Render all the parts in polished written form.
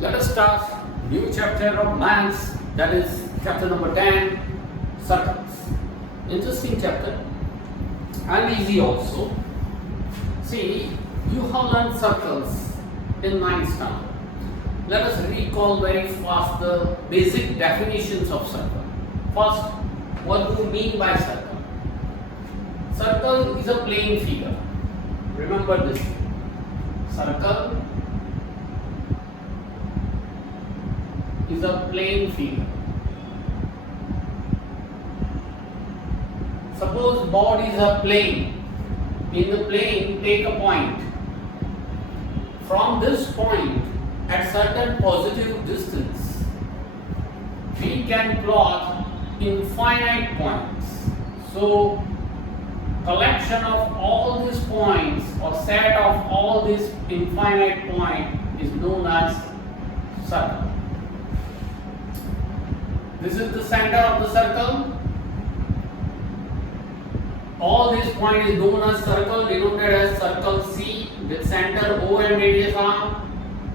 Let us start new chapter of maths, that is chapter number 10, circles. Interesting chapter and easy also. See, you have learned circles in 9th standard. Let us recall very fast the basic definitions of circle. First, what do you mean by circle? Circle is a plane figure. Remember this. Circle is a plane figure. Suppose board is a plane. In the plane, take a point. From this point, at certain positive distance, we can plot infinite points. So, collection of all these points or set of all these infinite points is known as circle. This is the center of the circle. All these points is known as circle, denoted as circle C with center O and radius R.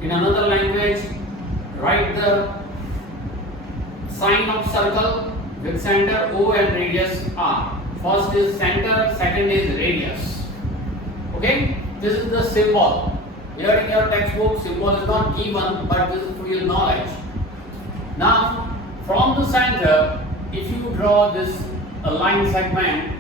In another language, write the sign of circle with center O and radius R. First is center, second is radius. Okay? This is the symbol. Here in your textbook, symbol is not given, but this is for your knowledge. Now, from the center, if you draw this line segment,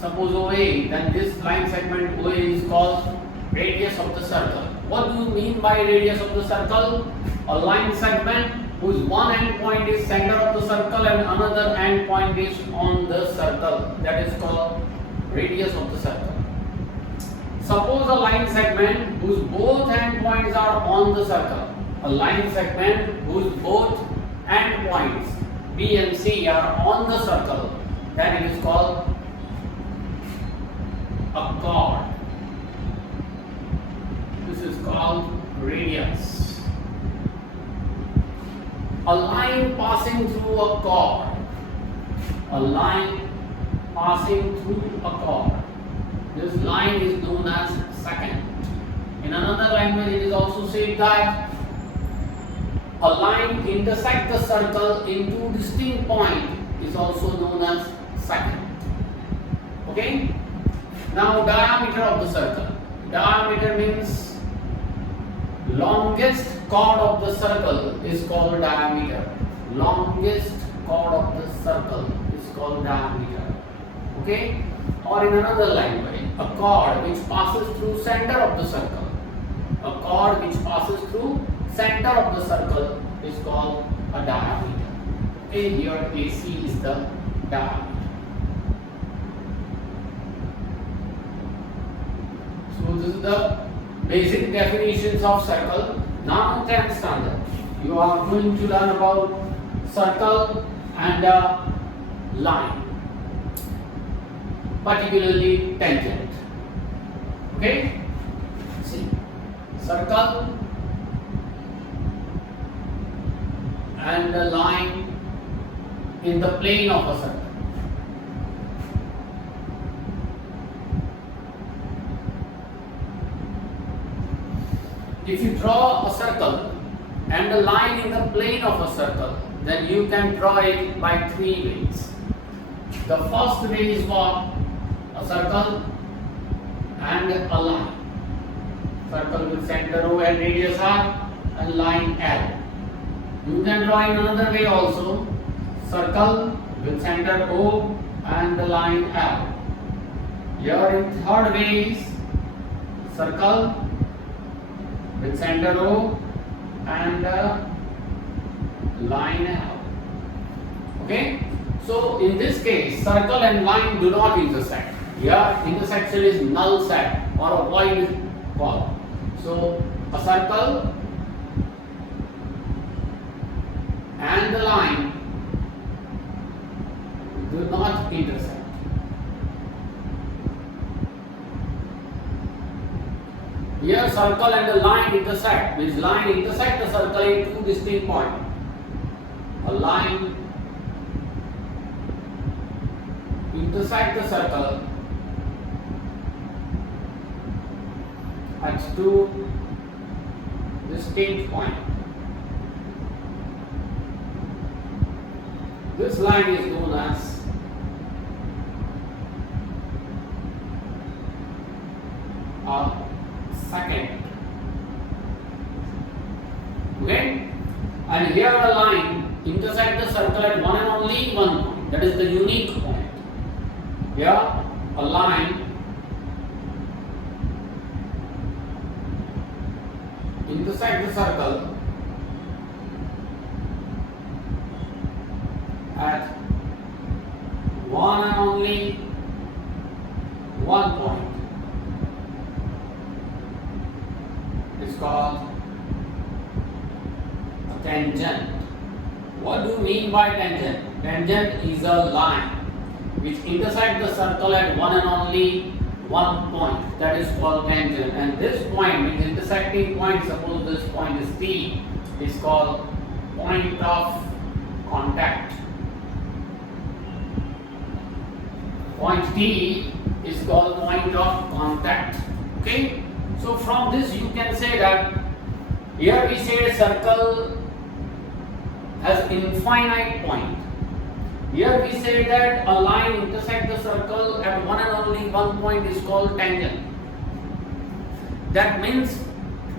suppose OA, then this line segment OA is called radius of the circle. What do you mean by radius of the circle? A line segment whose one end point is center of the circle and another end point is on the circle. That is called radius of the circle. Suppose a line segment whose both end points are on the circle. A line segment whose both end points B and C are on the circle. Then it is called a chord. This is called radius. A line passing through a chord. A line passing through a chord. This line is known as secant. In another language, it is also said that a line intersects the circle in two distinct points is also known as secant. Okay? Now, diameter of the circle. Diameter means longest chord of the circle is called diameter. Longest chord of the circle is called diameter. Okay? Or in another language, a chord which passes through center of the circle. A chord which passes through center of the circle is called a diameter. Okay, here AC is the diameter. So this is the basic definitions of circle. Now in 10th standard, you are going to learn about circle and a line, particularly tangent. Okay? See, circle and a line in the plane of a circle. If you draw a circle and a line in the plane of a circle, then you can draw it by three ways. The first way is what? A circle and a line. Circle with center O and radius R and line L. You can draw in another way also. Circle with center O and the line L. Here in third way is circle with center O and line L. Okay? So in this case, circle and line do not intersect. Here intersection is null set or a void called. So a circle and the line do not intersect. Here circle and the line intersect, means line intersect the circle in two distinct points. A line intersect the circle at two distinct points. This line is known as a secant. Okay? And here a line intersects the circle at one and only one point. That is the unique point. Here a line intersects the circle at one and only one point. It's called a tangent. What do you mean by tangent? Tangent is a line which intersects the circle at one and only one point. That is called tangent. And this point, which intersecting point, suppose this point is T, is called point of contact. Point T is called point of contact. Okay? So from this you can say that here we say a circle has infinite point. Here we say that a line intersects the circle at one and only one point is called tangent. That means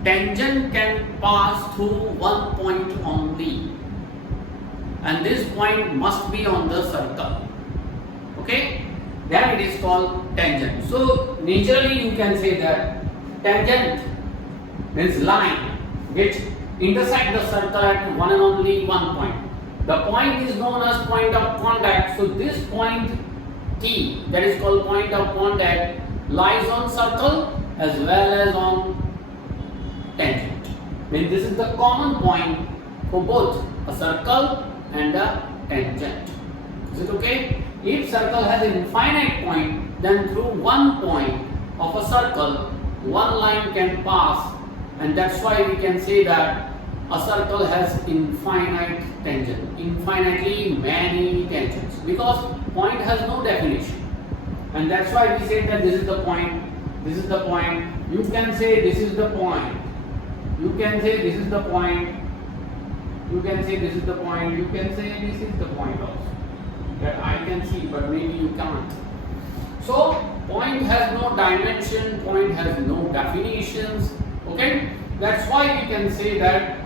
tangent can pass through one point only, and this point must be on the circle. Okay? Then it is called tangent. So naturally you can say that tangent means line which intersects the circle at one and only one point. The point is known as point of contact. So this point T, that is called point of contact, lies on circle as well as on tangent. Means this is the common point for both a circle and a tangent. Is it okay? If circle has an infinite point, then through one point of a circle, one line can pass, and that's why we can say that a circle has infinite tangent, infinitely many tangents, because point has no definition. And that's why we say that this is the point, this is the point. You can say this is the point. You can say this is the point. You can say this is the point. You can say this is the point also. That I can see, but maybe you can't. So point has no dimension, point has no definitions. Okay? That's why we can say that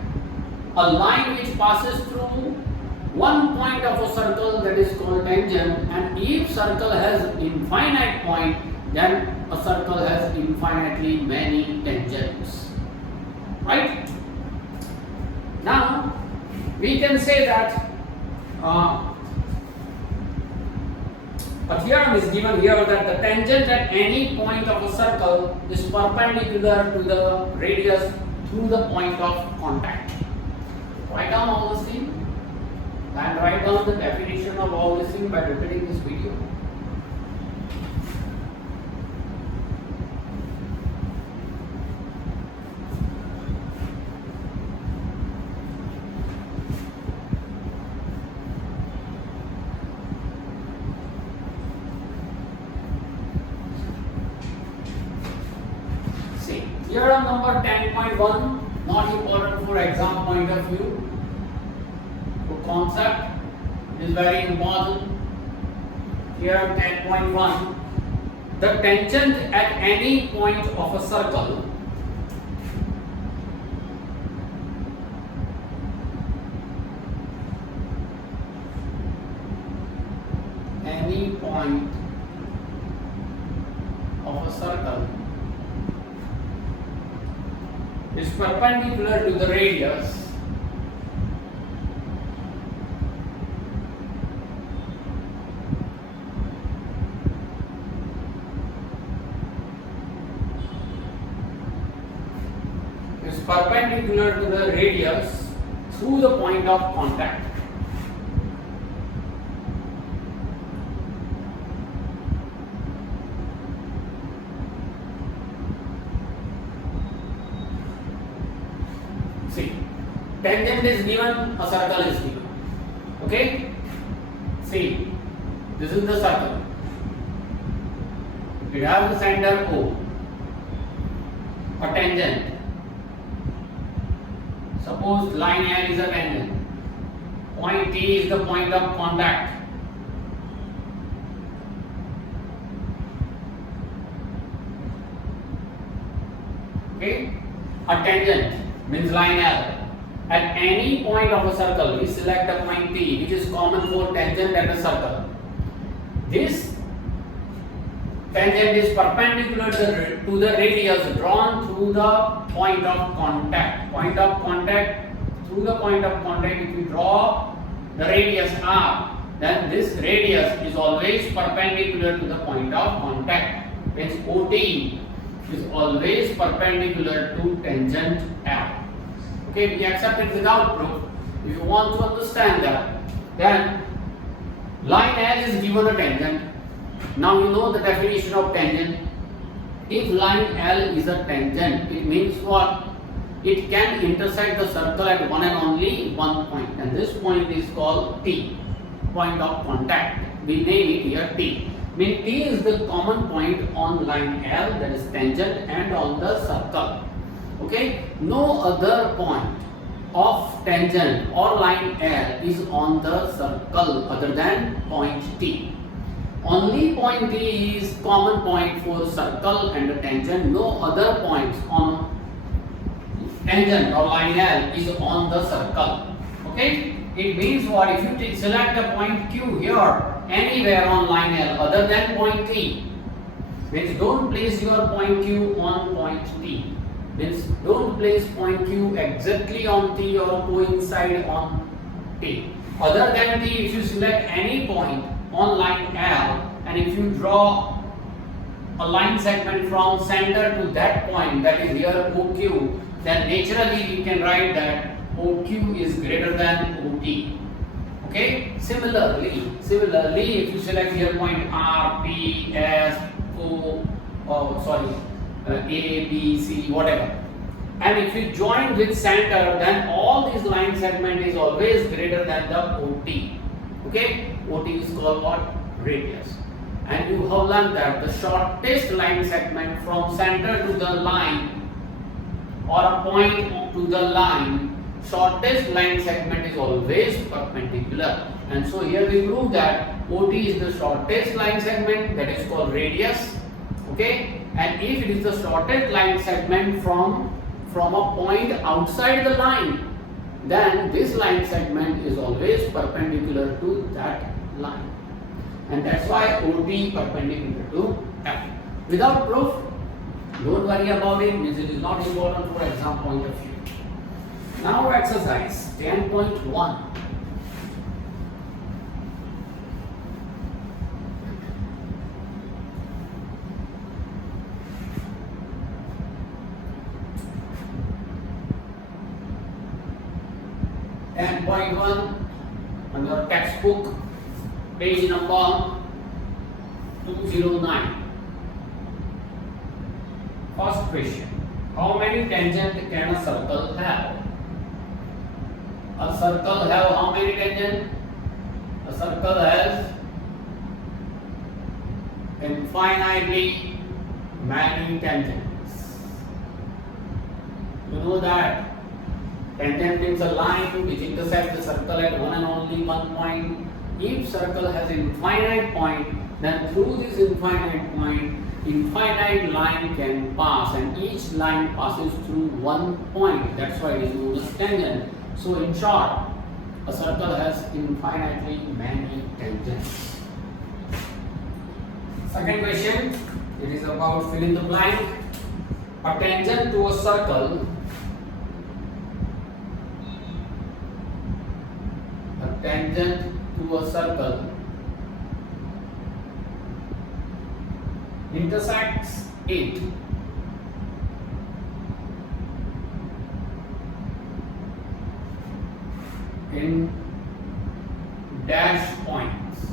a line which passes through one point of a circle, that is called tangent, and if circle has infinite point, then a circle has infinitely many tangents. Right? Now we can say that a theorem is given here that the tangent at any point of a circle is perpendicular to the radius through the point of contact. Write down all this thing and write down the definition of all this thing by repeating this video. Theorem number 10.1, not important for exam point of view. For concept, it is very important. Theorem 10.1. The tangent at any point of a circle is perpendicular to the radius through the point of contact. See, tangent is given, a circle is given. Okay? See, this is the circle. We have the center O, a tangent. Suppose line here is a tangent. Point T is the point of contact. Okay, a tangent means line L. At any point of a circle, we select a point T, which is common for tangent and a circle. This tangent is perpendicular to the radius drawn through the point of contact. Point of contact, through the point of contact, if you draw the radius R, then this radius is always perpendicular to the point of contact. Means OT is always perpendicular to tangent L. Okay, we accept it without proof. If you want to understand that, then line L is given a tangent. Now you know the definition of tangent. If line L is a tangent, it means what? It can intersect the circle at one and only one point, and this point is called T, point of contact. We name it here T. Mean T is the common point on line L, that is tangent, and on the circle. Okay, no other point of tangent or line L is on the circle other than point T. Only point T is common point for circle and the tangent. No other points on tangent or line L is on the circle. Okay, it means what? If you select a point Q here anywhere on line L other than point T, means don't place your point Q on point T. Means don't place point Q exactly on T or coincide on T. Other than T, if you select any point on line L, and if you draw a line segment from center to that point, that is here OQ, then naturally we can write that OQ is greater than OT. Okay, similarly if you select here point R, P, S, A, B, C, whatever, and if you join with center, then all these line segment is always greater than the OT. Okay, OT is called what? Radius. And you have learned that the shortest line segment from center to the line or a point to the line, shortest line segment is always perpendicular. And so here we prove that OT is the shortest line segment, that is called radius. Okay, and if it is the shortest line segment from a point outside the line, then this line segment is always perpendicular to that line. And that's why OT perpendicular to F. Without proof, don't worry about it, means it is not important for exam point of view. Now exercise 10.1. On your textbook, page number 209. First question: how many tangents can a circle have? A circle have how many tangents? A circle has infinitely many tangents. You know that tangent means a line which intersects the circle at one and only one point. If circle has infinite point, then through this infinite point, infinite line can pass, and each line passes through one point. That's why it is known as tangent. So in short, a circle has infinitely many tangents. Second question, it is about fill in the blank. A tangent to a circle, tangent to a circle intersects it in dash points,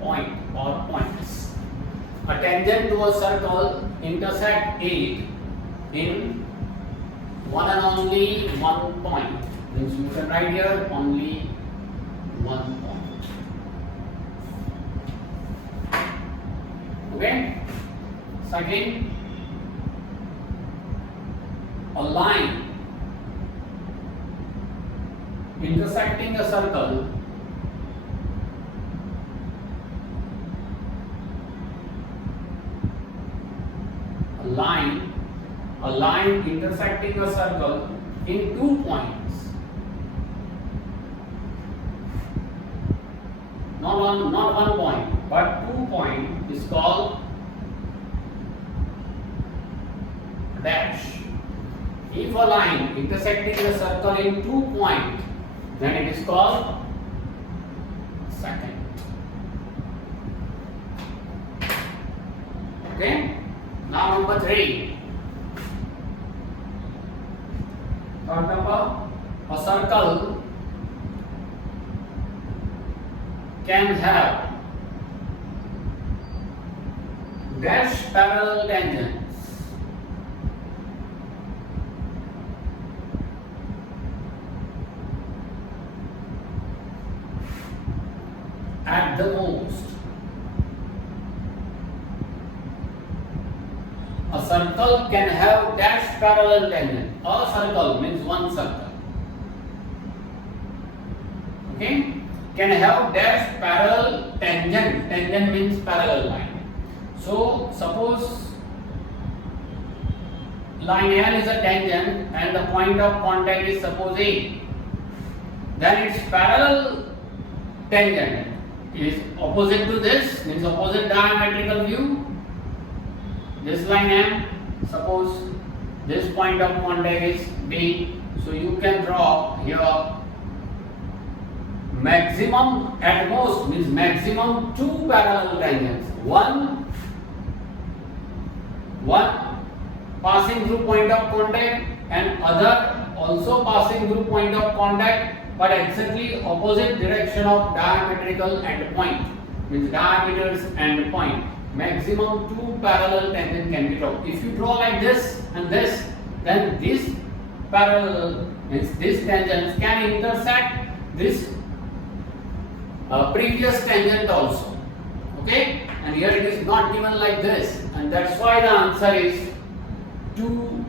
points. A tangent to a circle intersects it in one and only one point. Means you can write here only one point. Okay? Second, a line intersecting a circle a line intersecting a circle in 2 points. Not one point, but 2 points is called dash. If a line intersecting a circle in 2 points, then it is called secant. Okay? Now number 3. Third number, a circle can have dash parallel tangents at the most. A circle can have dash parallel tangent. A circle means one circle. Okay? Can have dash parallel tangent. Tangent means parallel line. So suppose line L is a tangent and the point of contact is suppose A. Then its parallel tangent is opposite to this, means opposite diametrical view. This line M, suppose this point of contact is B, so you can draw here maximum, at most means maximum 2 parallel tangents. One passing through point of contact and other also passing through point of contact, but exactly opposite direction of diametrical endpoint, means diameters and point. Maximum 2 parallel tangent can be drawn. If you draw like this and this, then this parallel means this tangents can intersect this previous tangent also. Okay, and here it is not given like this, and that's why the answer is 2,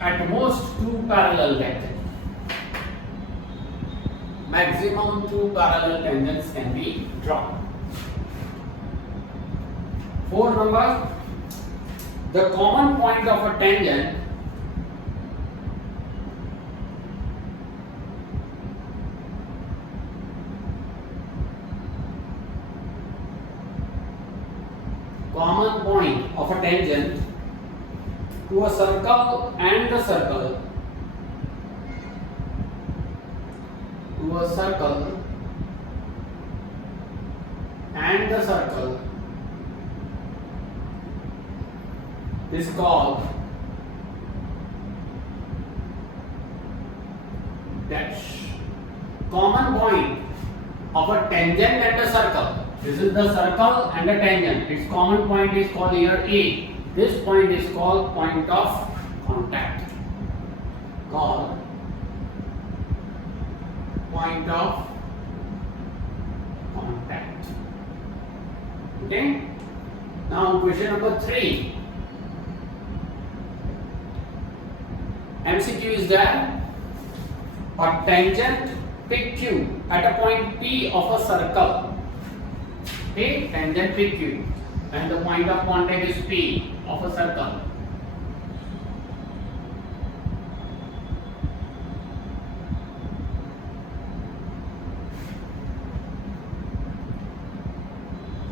at most 2 parallel tangents. Maximum 2 parallel tangents can be drawn. 4 number, the common point of a tangent to a circle and the circle, to a circle and the circle is called dash. Common point of a tangent and a circle. This is the circle and the tangent. Its common point is called here A. This point is called point of contact. Called point of contact. Okay. Now question number 3. MCQ is that a tangent PQ at a point P of a circle. Okay, tangent PQ and the point of contact is P of a circle.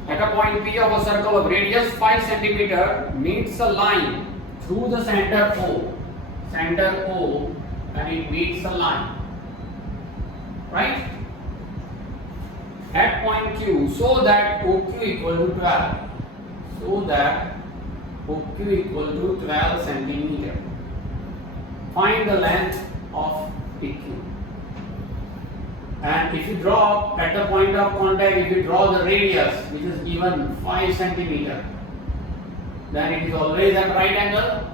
At a point P of a circle of radius 5 cm meets a line through the center O, and it meets a line, right, at point Q, so that OQ equal to 12, so that OQ equal to 12 centimeter. Find the length of PQ. And if you draw at the point of contact, if you draw the radius which is given 5 centimeter, then it is always at right angle.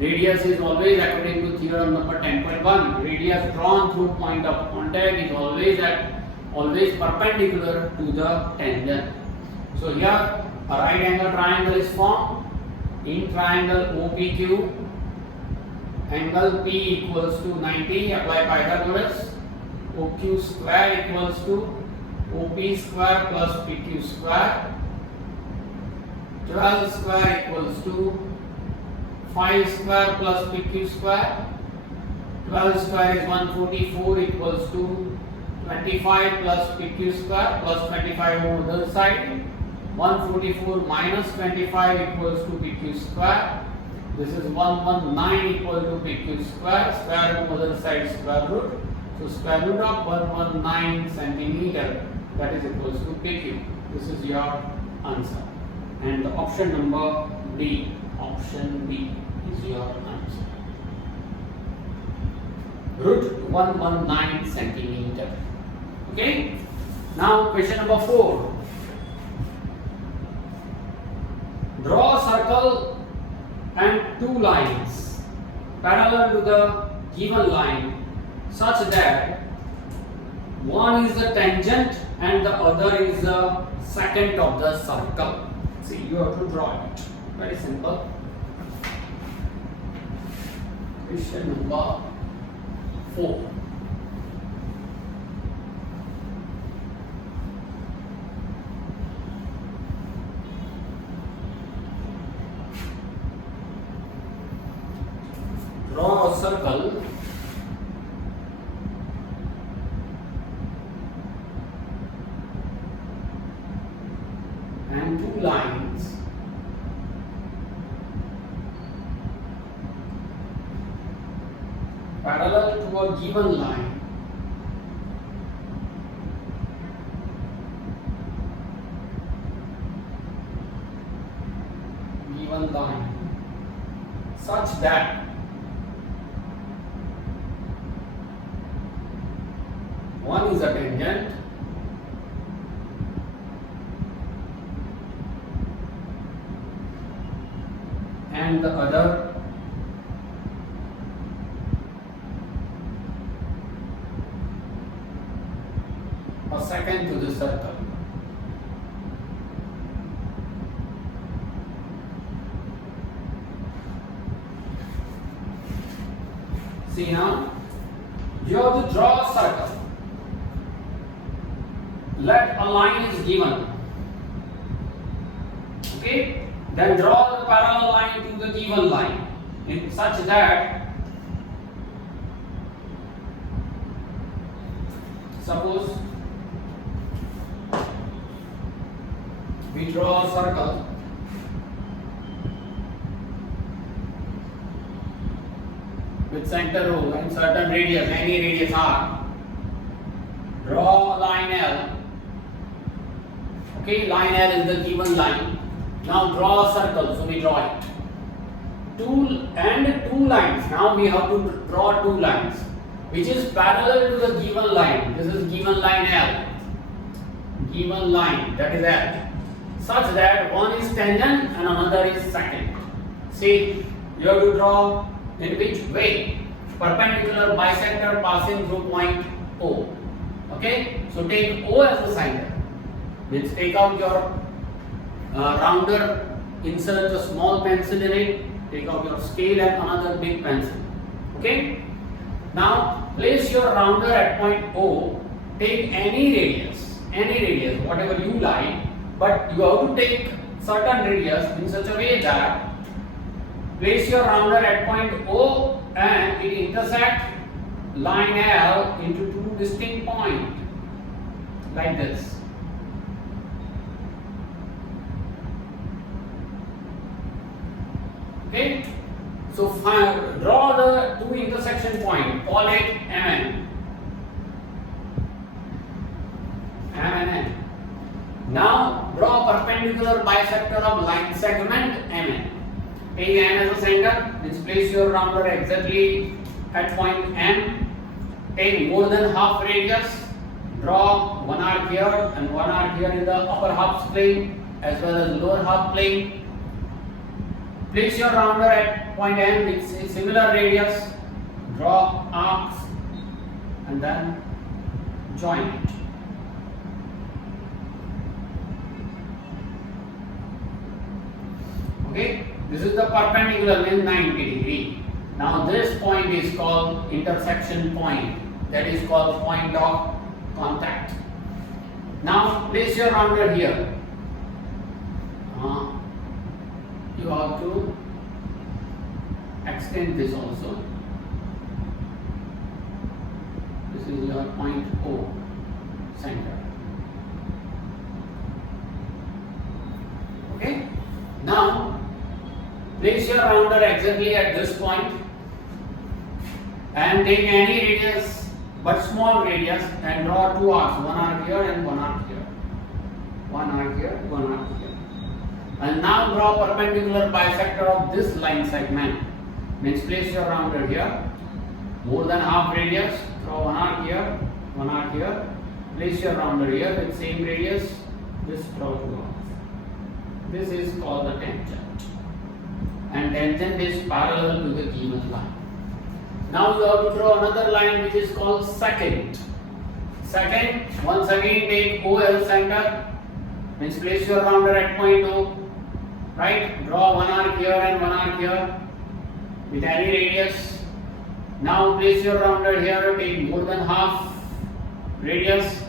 Radius is always, according to theorem number 10.1, radius drawn through point of contact is always perpendicular to the tangent. So here a right angle triangle is formed. In triangle OPQ, angle P equals to 90. Apply Pythagoras. OQ square equals to OP square plus PQ square. 12 square equals to 5 square plus PQ square. 12 square is 144 equals to 25 plus PQ square plus 25 over the other side. 144 minus 25 equals to PQ square. This is 119 equal to PQ square. Square root over the other side square root. So square root of 119 centimeter, that is equals to PQ. This is your answer. And the option number D, option B is your answer. Root 119 centimeter. Okay. Now question number 4. Draw a circle and two lines parallel to the given line such that one is the tangent and the other is the secant of the circle. See, you have to draw it. Very simple. Question number 4. Draw a circle and two lines parallel to a given line such that one is a tangent and the other a secant to the circle. See now, you have to draw a circle. Let a line is given. Okay, then draw the parallel line to the given line in such that suppose we draw a circle with center O and certain radius, any radius R. Draw a line L. Okay, line L is the given line. Now draw a circle, so we draw it. Two lines. Now we have to draw two lines, which is parallel to the given line. This is given line L. Given line, that is L. Such that one is tangent and another is secant. See, you have to draw in which way? Perpendicular bisector passing through point O. Okay, so take O as the center. Means take out your rounder, insert a small pencil in it, take out your scale and another big pencil. Okay, now place your rounder at point O. Take any radius, whatever you like, but you have to take certain radius in such a way that place your rounder at point O and it intersects line L into two distinct points like this. Okay, so draw the two intersection point, call it MN. MN. Now draw perpendicular bisector of line segment MN. Take M as a center, means place your rounder exactly at point M. Take more than half radius, draw one arc here and one arc here in the upper half plane as well as lower half plane. Place your rounder at point M with similar radius, draw arcs and then join it. Okay, this is the perpendicular means 90 degree. Now this point is called intersection point. that is called point of contact. Now place your rounder here. You have to extend this also. This is your point O center. Okay. Now place your rounder exactly at this point and take any radius but small radius and draw two arcs, one arc here and one arc here. One arc here, one arc here. And now draw perpendicular bisector of this line segment. Means place your rounder here, more than half radius, draw one arc here, one arc here. Place your rounder here with same radius, just draw two arcs. This is called the tangent. And tangent is parallel to the given line. Now you have to draw another line which is called secant. Secant, once again take OL center, means place your rounder at point O, right? Draw one arc here and one arc here with any radius. Now place your rounder here, take more than half radius,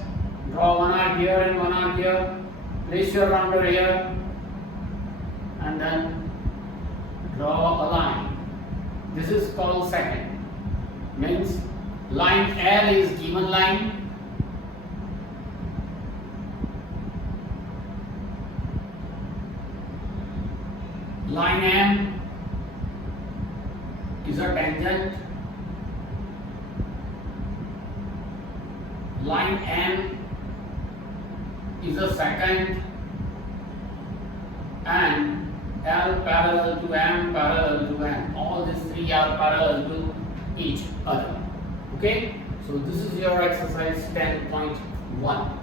draw one arc here and one arc here, place your rounder here and then draw a line. This is called secant. Means line L is given line, line M is a tangent, line M is a secant, and L parallel to M parallel to N. All these three are parallel to each other. Okay, so this is your exercise 10.1.